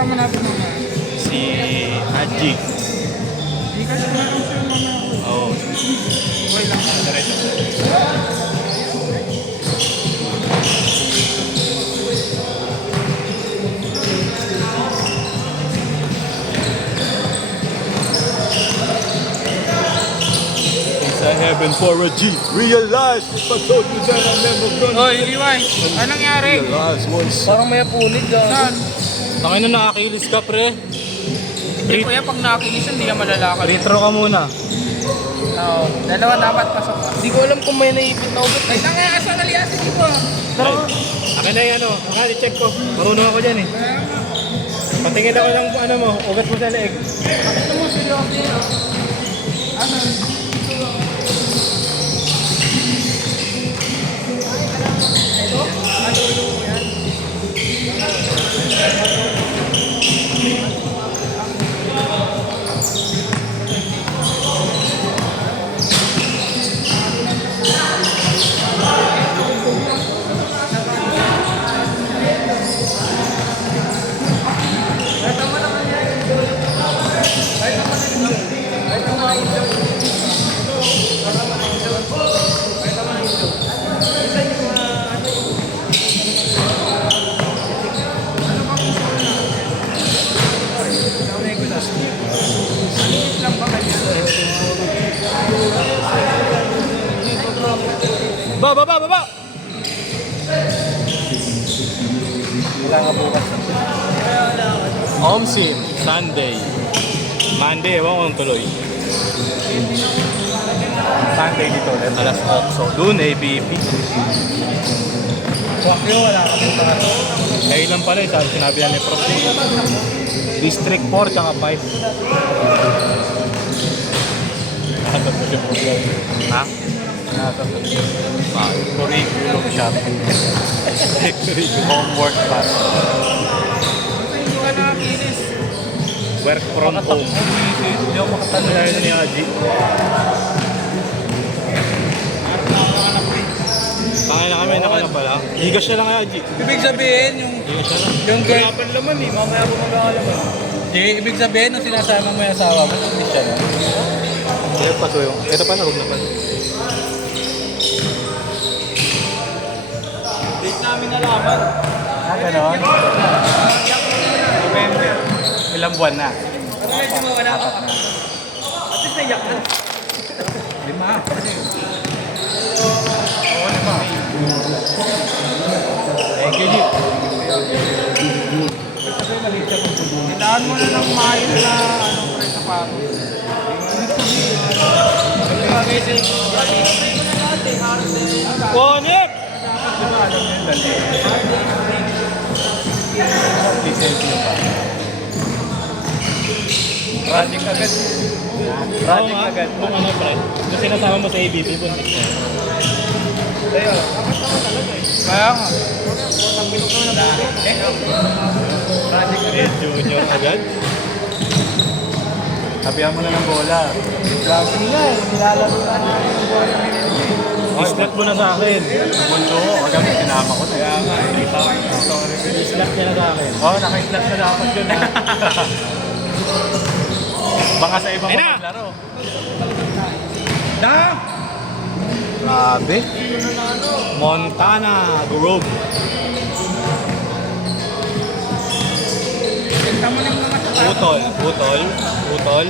kasama natin mga? Si Haji. Hindi kasi meron siya mga. Oo. Okay lang. Diretso. It's a heaven for a G. Realize, pag-told you that I'm never gonna Oy, Liway. Anong nangyari? realize once. Parang may punit dyan. Saan? Tangin na nakakilis ka, pre. Hindi ko yan pag nakikinis hindi yan malalakad. Retro ka muna. Oo. Dalawa dapat pasok ka. Hindi ko alam kung may naipit na ugat. Ay, tanga, asa naliasin di ba? Ay, akin na yan, check ko. Marunong ako dyan eh. Patingin ako ng ano mo, ugat mo sa leeg. Ito mo si Rocky. Ano? Baba! Wala nga bukas. Omsim, Sunday. Monday, ewan ko nung tuloy. Sunday dito ulit. Alas 8. Doon, ABP. Wakyo, wala ka punta ka. Ngayon lang pala, sinabi yan ni Prof. District 4, tsaka 5. Ha? Curriculum shopping. Homework pass. Hindi ka nakakinis. Work from home. Hindi ako makatalo. Ano ni Haji? Kaya na kami, naka na pala. Higas siya lang kay Haji. Ibig sabihin, Higas siya lang. yung girl... Kaya laman eh, mamaya po mag-aalaman. Ibig sabihin, nung sinasama mo yung asawa mo, hindi siya na. Ito pa yung. Ito pa, narog na pa. Date namin nalaman. Ganon? November. Ilang buwan na? Medyo mawala ka. At least naiyak na. 5. Oo, 5. Thank you, G. Ilaan mo na ng maayos na ano pre sa pato. Bonnet! Project agad. Project agad. Kung ano, pre. Kasi nasama mo sa ABP, buntik na. Tayo. Kaya nga. Project agad. Junior agad. Sabihan mo na ng bola. Grabe nga eh. Nilalaro na natin ng bola ni Nenji. Islat mo na sa akin. Mundo ko. Hanggang sinama ko na. Kaya nga eh. Kita ko yung story. Islat niya na sa akin. Oo, naka-islat na dapat yun. Baka sa ibang Ayun na! maglaro. Da! Grabe. Montana Grove. Benta mo lang naman sa Utol.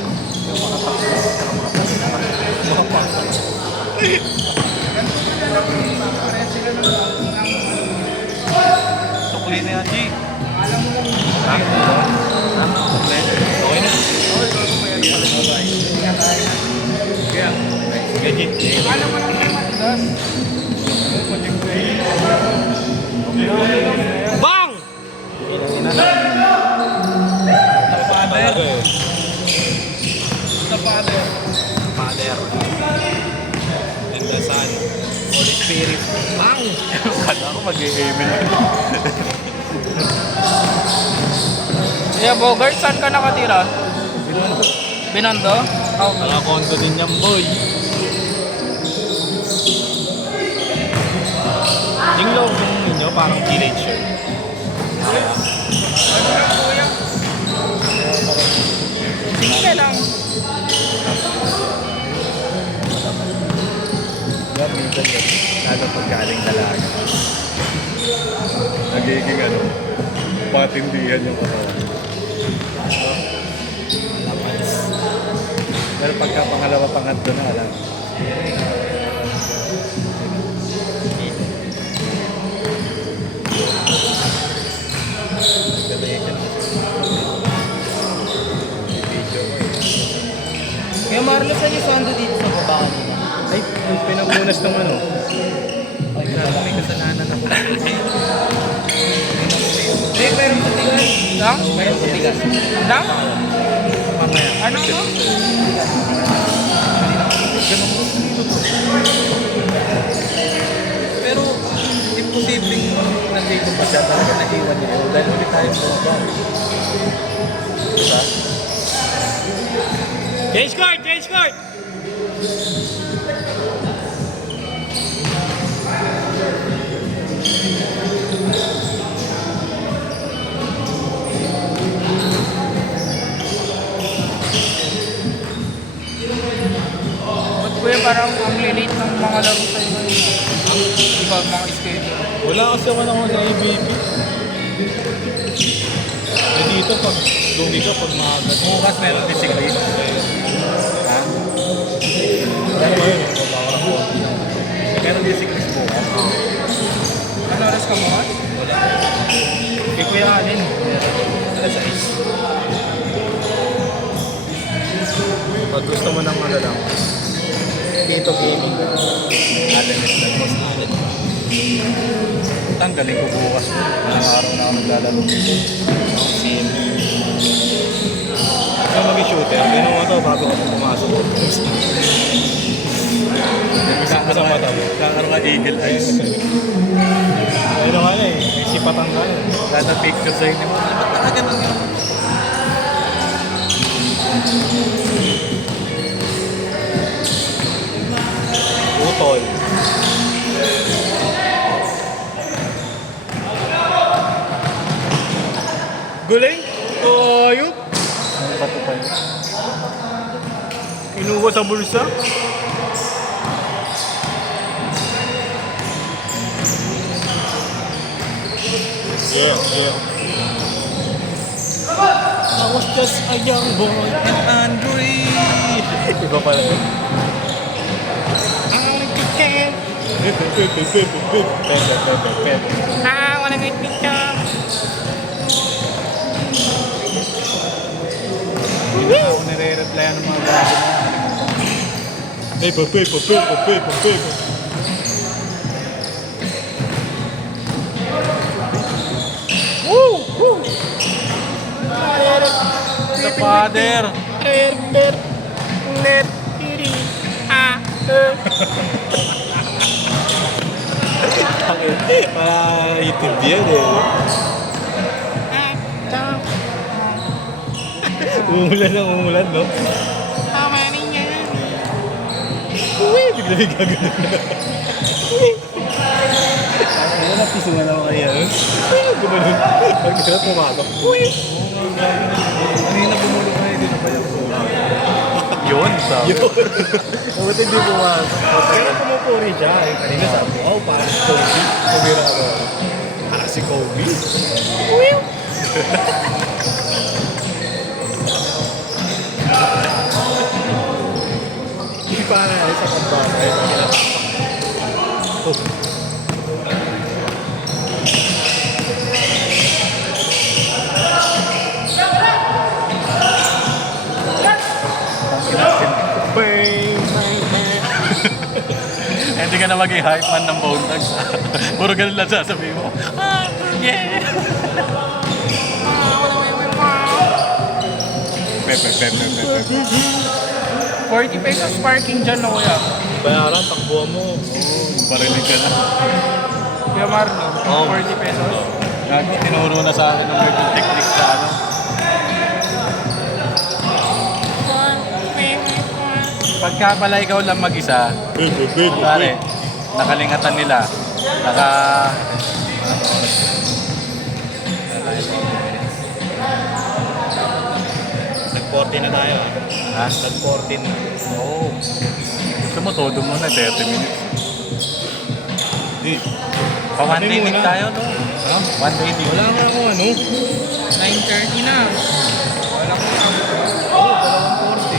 Tukli na yan, G. Okay na. Kaya. Legit. Alam mo lang naman matigas. Bang! Talaga eh. Sa father. Father. And the Son. Holy Spirit. Bang! Kala ko mag-i-amen. Yeah, Bogart, saan ka nakatira? Binondo? Oh, Mga kondo din yan, boy. Yung logo ninyo, parang teenager. nagiging ano, patindihan yung katawan. Pero pagka pangalawa, pangatlo na, alam. Kaya Marlo, saan yung swando dito sa baba kanina? Ay, yung pinapunas ng ano. Ay, May kasalanan ako. May meron putigas. Lang? Meron putigas. Lang? Mamaya. Ano to? Pero, imposibleng nandito pa siya talaga naiwan niya. Dahil ulit tayong bumaba. Diba? Change card! Change card! Ba't kuya parang ang lilate ng mga laro sa'yo ngayon? Iba mga schedule. Wala kasi ako na sa ABB. Eh dito, pag dumi ka, pag maaga. Bukas meron din si Chris. Ha? Ano ba yun? Meron din si Chris bukas. Ano oras ka mo? Kay Kuya Alin. Alas 6. Pag gusto mo ng ano lang, dito gaming. Alanis lang. Mas alit. Tanggalin ko bukas. Ilang araw na ako maglalaro dito. Sim. Kung mag-shooter, gano'n mo ito bago ako pumasok. Kasama tayo. Kakaroon ka Eagle Eyes. Ayun na nga eh. May sipatan ka eh. Data picture sa inyo. Ba't nakaganon yun? Utol. Guling? Ayun. Ang patupay. Kinuha sa bulsa? Yeah, yeah. I was just a young boy and angry. Iba pala yun. I wanna get can. I wanna get can. Hindi na ako nire-replyan ng mga bago na. Hey, pape. Woo! Woo! The father! Para itindihan eh. Umulan, no? Uy, bigla gagawin na. Ano na pisungan ako kaya? Gumanon. Pag-hirap pumasok. Uy! Kanina bumulong na hindi na pa yung yun, sabi. Yun. Ba't hindi pumasok? Kaya pumupuri siya. Kanina sabi, oh, parang si Kobe. Kumira ako. Parang si Kobe. Uy! Hindi pa na sa pambata. Oh. Hindi ka na maging hype man ng Bone Thugs. Puro ganun lang sasabihin mo. Yeah! Pepe. 40 pesos parking dyan na kuya. Bayaran, takbuhan mo. Barinig ka na. Kuya Marlo, Oh. 40 pesos. Lagi tinuro na sa akin ng may technique sa ano. Pagka pala ikaw lang mag-isa, pare, nakalingatan nila. Nag-14 na tayo. Ha? Nag-14 na. Oo. Gusto mo, todo muna, 30 minutes. Di. Pawandinig tayo, no? 180. Wala nga ako ano. 9:30 na. Wala ko lang. Oo, 240.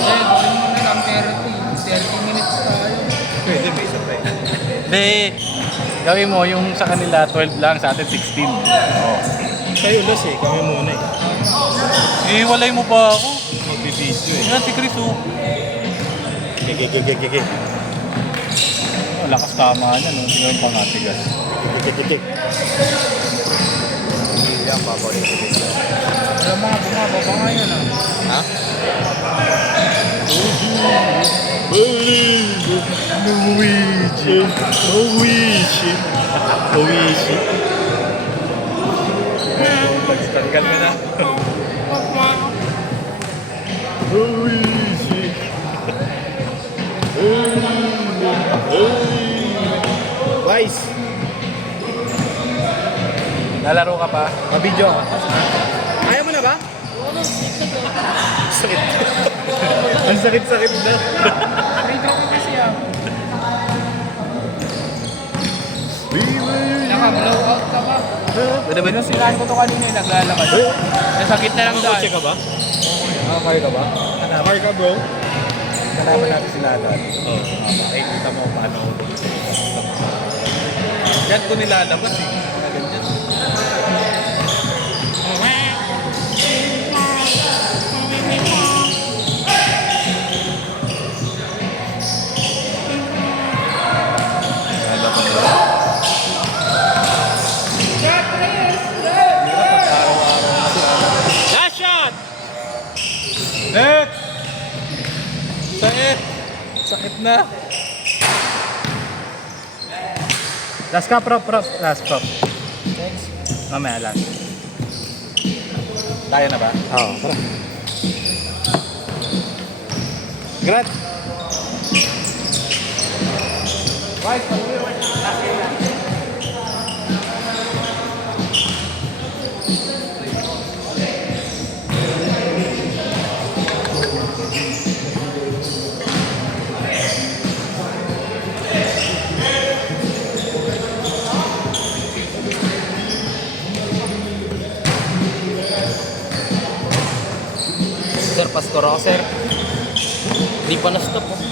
Eh, gawin mo na lang 30 minutes tayo. Pwede, may isa pa eh. Hindi. Gawin mo yung sa kanila 12 lang, sa atin 16. Oo. Kayo las eh, kami muna eh. Iwalay mo ba ako? Magbibidyo eh. Yan si Chris oh. Gigi. Oh, lakas tama niya no. Tingnan yung pangatigas. Gigi. Yan, papalit ko dito. Wala mga bumababa ngayon ah. Ha? Luigi. Tanggal ka na. Luigi. Vice. Lalaro ka pa? Mabidyo ka. Ayaw mo na ba? Sakit. Ang sakit-sakit na. Free throw ko kasi ah. Naka-blow out ka ba? Pwede ba? Sinusilahan ko to kanina yung naglalakad. Nasa gitna ng daan. Kotse ka ba? Nakakaya ka ba? Nakakaya ka bro? Kalaman natin si Nadan. Oo. Makikita mo paano. Yan ko nilalabas eh. Ganyan. Last shot! Net! Sakit! Sakit na! Last ka, prop. Last prop. Mamaya last. Tayo na ba? Oo, tara. Grat! Sir, pastor ako, sir. Hindi pa na-stop. Oh.